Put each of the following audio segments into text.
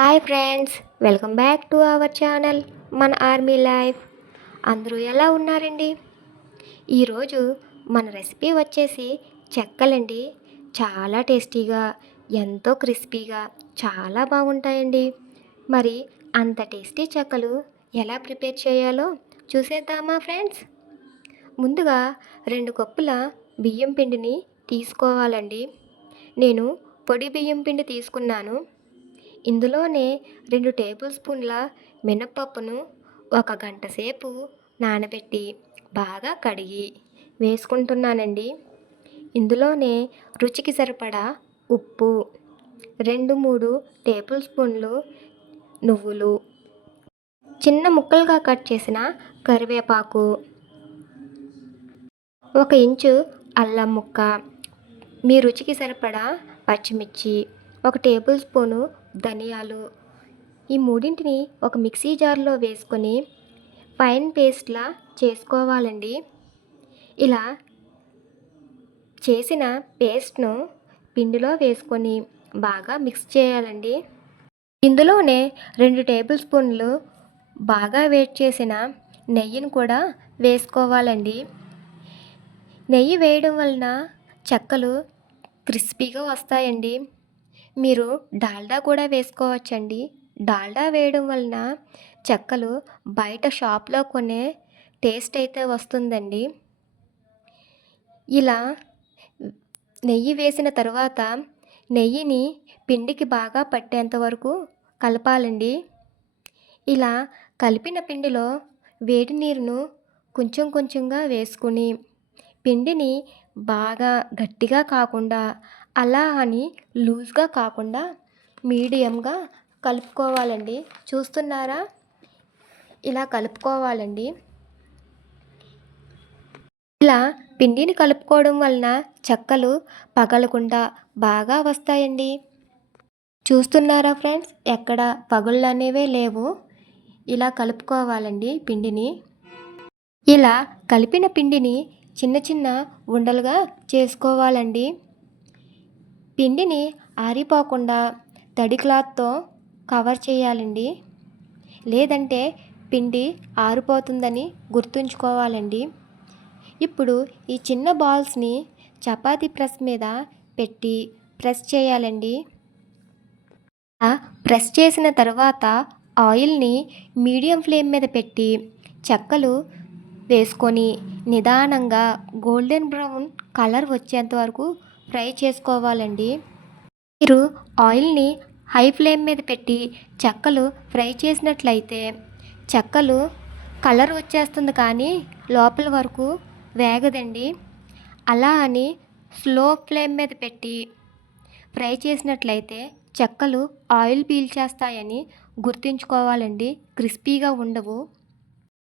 Hi friends, welcome back to our channel మన army life. అందరూ ఎలా ఉన్నారండి? ఈరోజు మన రెసిపీ వచ్చేసి చెక్కలండి. చాలా టేస్టీగా, ఎంతో క్రిస్పీగా, చాలా బాగుంటాయండి. మరి అంత టేస్టీ చెక్కలు ఎలా ప్రిపేర్ చేయాలో చూసేద్దామా ఫ్రెండ్స్? ముందుగా 2 కప్పుల బియ్యం పిండిని తీసుకోవాలండి. నేను పొడి బియ్యం పిండి తీసుకున్నాను. ఇందులోనే 2 టేబుల్ స్పూన్ల మినప్పప్పును 1 గంట సేపు నానబెట్టి బాగా కడిగి వేసుకుంటున్నానండి. ఇందులోనే రుచికి సరిపడా ఉప్పు, 2-3 టేబుల్ స్పూన్లు నువ్వులు, చిన్న ముక్కలుగా కట్ చేసిన కరివేపాకు, 1 ఇంచు అల్లం ముక్క, మీ రుచికి సరిపడా పచ్చిమిర్చి, 1 టేబుల్ స్పూను ధనియాలు. ఈ మూడింటిని ఒక మిక్సీ జార్లో వేసుకొని ఫైన్ పేస్ట్లా చేసుకోవాలండి. ఇలా చేసిన పేస్ట్ను పిండిలో వేసుకొని బాగా మిక్స్ చేయాలండి. ఇందులోనే 2 టేబుల్ స్పూన్లు బాగా వేడి చేసిన నెయ్యిని కూడా వేసుకోవాలండి. నెయ్యి వేయడం వలన చెక్కలు క్రిస్పీగా వస్తాయండి. మీరు డాల్డా కూడా వేసుకోవచ్చండి. డాల్డా వేయడం వలన చెక్కలు బయట షాప్లో కొనే టేస్ట్ అయితే వస్తుందండి. ఇలా నెయ్యి వేసిన తర్వాత నెయ్యిని పిండికి బాగా పట్టేంత వరకు కలపాలండి. ఇలా కలిపిన పిండిలో వేడి నీరును కొంచెం కొంచెంగా వేసుకుని పిండిని బాగా గట్టిగా కాకుండా అలా అని లూజ్గా కాకుండా మీడియంగా కలుపుకోవాలండి. చూస్తున్నారా? ఇలా కలుపుకోవాలండి. ఇలా పిండిని కలుపుకోవడం వలన చెక్కలు పగలకుండా బాగా వస్తాయండి. చూస్తున్నారా ఫ్రెండ్స్? ఎక్కడ పగుళ్ళు అనేవే లేవు. ఇలా కలుపుకోవాలండి పిండిని. ఇలా కలిపిన పిండిని చిన్న చిన్న ఉండలుగా చేసుకోవాలండి. పిండిని ఆరిపోకుండా తడి క్లాత్తో కవర్ చేయాలండి. లేదంటే పిండి ఆరిపోతుందని గుర్తుంచుకోవాలండి. ఇప్పుడు ఈ చిన్న బాల్స్ని చపాతీ ప్రెస్ మీద పెట్టి ప్రెస్ చేయాలండి. ప్రెస్ చేసిన తర్వాత ఆయిల్ని మీడియం ఫ్లేమ్ మీద పెట్టి చెక్కలు వేసుకొని నిదానంగా గోల్డెన్ బ్రౌన్ కలర్ వచ్చేంత వరకు ఫ్రై చేసుకోవాలండి. మీరు ఆయిల్ని హై ఫ్లేమ్ మీద పెట్టి చెక్కలు ఫ్రై చేసినట్లయితే చెక్కలు కలర్ వచ్చేస్తుంది కానీ లోపల వరకు వేగదండి. అలా అని స్లో ఫ్లేమ్ మీద పెట్టి ఫ్రై చేసినట్లయితే చెక్కలు ఆయిల్ పీల్చేస్తాయని గుర్తుంచుకోవాలండి. క్రిస్పీగా ఉండవు.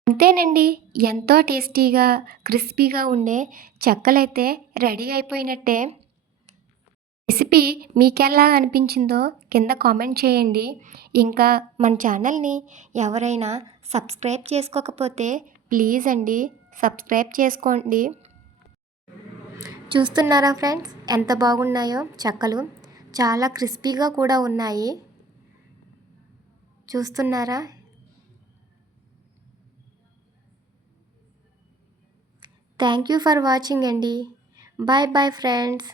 అంతేనండి, ఎంతో టేస్టీగా క్రిస్పీగా ఉండే చెక్కలైతే రెడీ అయిపోయినట్టే. రెసిపీ మీకు ఎలా అనిపించిందో కింద కామెంట్ చేయండి. ఇంకా మన ఛానల్ని ఎవరైనా సబ్స్క్రైబ్ చేసుకోకపోతే ప్లీజ్ అండి సబ్స్క్రైబ్ చేసుకోండి. చూస్తున్నారా ఫ్రెండ్స్ ఎంత బాగున్నాయో చెక్కలు? చాలా క్రిస్పీగా కూడా ఉన్నాయి. చూస్తున్నారా? థ్యాంక్ యూ ఫర్ వాచింగ్ అండి. Bye bye friends.